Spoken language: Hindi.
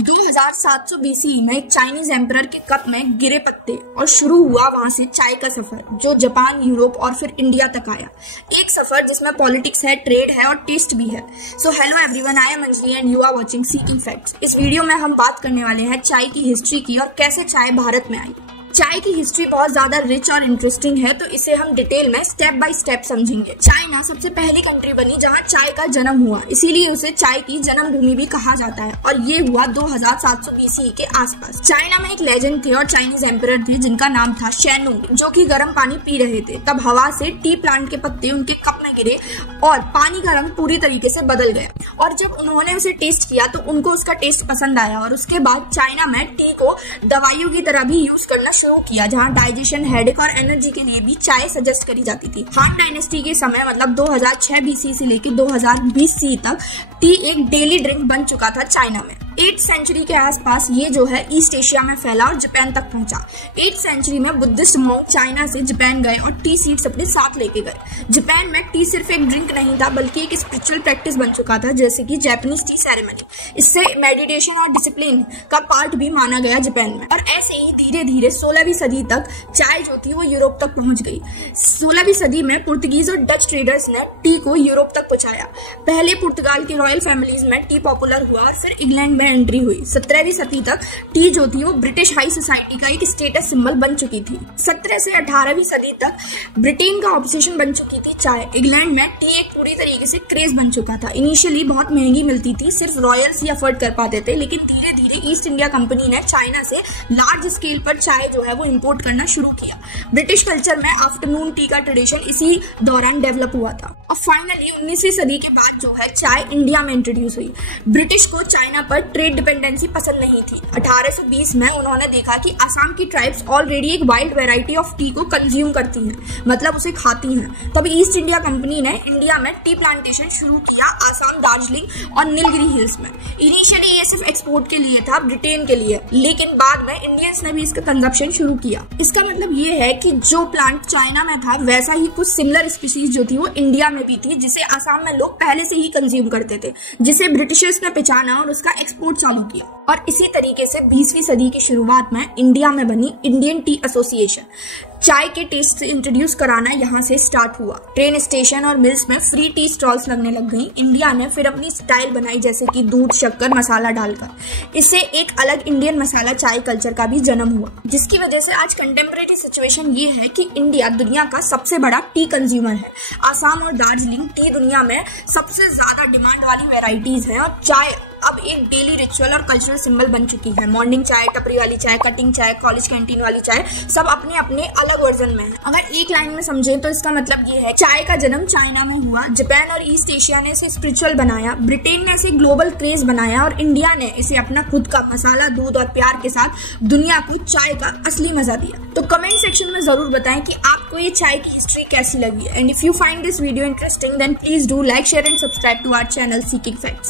2700 BCE में एक चाइनीज एम्परर के कप में गिरे पत्ते और शुरू हुआ वहां से चाय का सफर, जो जापान, यूरोप और फिर इंडिया तक आया। एक सफर जिसमें पॉलिटिक्स है, ट्रेड है और टेस्ट भी है। So hello everyone, I am Anjali and you are watching seeking facts. इस वीडियो में हम बात करने वाले हैं चाय की हिस्ट्री की और कैसे चाय भारत में आई। चाय की हिस्ट्री बहुत ज्यादा रिच और इंटरेस्टिंग है, तो इसे हम डिटेल में स्टेप बाय स्टेप समझेंगे। चाइना सबसे पहली कंट्री बनी जहां चाय का जन्म हुआ, इसीलिए उसे चाय की जन्मभूमि भी कहा जाता है और ये हुआ 2700 BCE के आसपास। चाइना में एक लेजेंड थे और चाइनीज एम्परर थे जिनका नाम था शेनुंग, जो कि गर्म पानी पी रहे थे। तब हवा से टी प्लांट के पत्ते उनके कप में गिरे और पानी का रंग पूरी तरीके से बदल गया और जब उन्होंने उसे टेस्ट किया तो उनको उसका टेस्ट पसंद आया और उसके बाद चाइना में टी को दवाइयों की तरह भी यूज करना शुरू किया, जहां डाइजेशन, हेडेक और एनर्जी के लिए भी चाय सजेस्ट करी जाती थी। हान डायनेस्टी के समय मतलब 2006 BC से लेकर 2020 CE तक टी एक डेली ड्रिंक बन चुका था चाइना में। 8th सेंचुरी के आसपास ये जो है ईस्ट एशिया में फैला और जापान तक पहुंचा। 8th सेंचुरी में बुद्धिस्ट मॉन्क चाइना से जापान गए और टी सीड्स अपने साथ लेके गए। जापान में टी सिर्फ एक ड्रिंक नहीं था बल्कि एक स्पिरिचुअल प्रैक्टिस बन चुका था, जैसे कि जापानीज टी सेरेमनी। इससे मेडिटेशन और डिसिप्लिन का पार्ट भी माना गया जापान में। और ऐसे ही धीरे धीरे 16वीं सदी तक चाय जो थी वो यूरोप तक पहुंच गई। 16वीं सदी में पुर्तगीज और डच ट्रेडर्स ने टी को यूरोप तक पहुंचाया। पहले पुर्तगाल की रॉयल फैमिलीज में टी पॉपुलर हुआ और फिर इंग्लैंड में एंट्री हुई। 17वीं सदी तक टी जो थी वो ब्रिटिश हाई सोसाइटी का एक स्टेटस सिंबल बन चुकी थी। 17 से 18वीं सदी तक ब्रिटेन का ऑब्सेशन बन चुकी थी चाय। इंग्लैंड में टी एक पूरी तरीके से क्रेज बन चुका था। इनिशियली बहुत महंगी मिलती थी, सिर्फ रॉयल्स ही अफोर्ड कर पाते थे, लेकिन धीरे धीरे ईस्ट इंडिया कंपनी ने चाइना से लार्ज स्केल पर चाय जो है वो इंपोर्ट करना शुरू किया। ब्रिटिश कल्चर में आफ्टरनून टी का ट्रेडिशन इसी दौरान डेवलप हुआ था और फाइनली 19वीं सदी के बाद जो है चाय इंडिया में इंट्रोड्यूस हुई। ब्रिटिश को चाइना पर ट्रेड डिपेंडेंसी पसंद नहीं थी। 1820 में उन्होंने देखा कि असम की ट्राइब्स ऑलरेडी एक वाइल्ड वैरायटी ऑफ टी को कंज्यूम करती हैं, मतलब उसे खाती हैं। तब ईस्ट इंडिया कंपनी ने इंडिया में टी प्लांटेशन शुरू किया, असम, दार्जिलिंग और नीलगिरी हिल्स में। इनिशियली ये सिर्फ एक्सपोर्ट के लिए था, ब्रिटेन के लिए, लेकिन बाद में इंडियंस ने भी इसका कंजप्शन शुरू किया। इसका मतलब ये है कि जो प्लांट चाइना में था वैसा ही कुछ सिमिलर स्पीसीज जो थी वो इंडिया में भी थी, जिसे असम में लोग पहले से ही कंज्यूम करते थे, जिसे ब्रिटिशर्स ने पहचाना और उसका एक्सपोर्ट चालू किया। और इसी तरीके से 20वीं सदी की शुरुआत में इंडिया में बनी इंडियन टी एसोसिएशन। चाय के टेस्ट से इंट्रोड्यूस कराना यहाँ से स्टार्ट हुआ। ट्रेन स्टेशन और मिल्स में फ्री टी स्टॉल्स लगने लग गई। इंडिया ने फिर अपनी स्टाइल बनाई, जैसे कि दूध, शक्कर, मसाला डालकर। इससे एक अलग इंडियन मसाला चाय कल्चर का भी जन्म हुआ, जिसकी वजह से आज कंटेम्परेरी सिचुएशन ये है कि इंडिया दुनिया का सबसे बड़ा टी कंज्यूमर है। असम और दार्जिलिंग टी दुनिया में सबसे ज्यादा डिमांड वाली वेराइटीज है और चाय अब एक डेली रिचुअल और कल्चरल सिंबल बन चुकी है। मॉर्निंग चाय, टपरी वाली चाय, कटिंग चाय, कॉलेज कैंटीन वाली चाय, सब अपने अपने अलग वर्जन में है। अगर एक लाइन में समझे तो इसका मतलब ये है, चाय का जन्म चाइना में हुआ, जापान और ईस्ट एशिया ने इसे स्पिरिचुअल बनाया, ब्रिटेन ने इसे ग्लोबल क्रेज बनाया और इंडिया ने इसे अपना खुद का मसाला, दूध और प्यार के साथ दुनिया को चाय का असली मजा दिया। तो कमेंट सेक्शन में जरूर बताएं कि आपको ये चाय की हिस्ट्री कैसी लगी। And if you find this video interesting then please do like, share and subscribe to our channel seeking facts.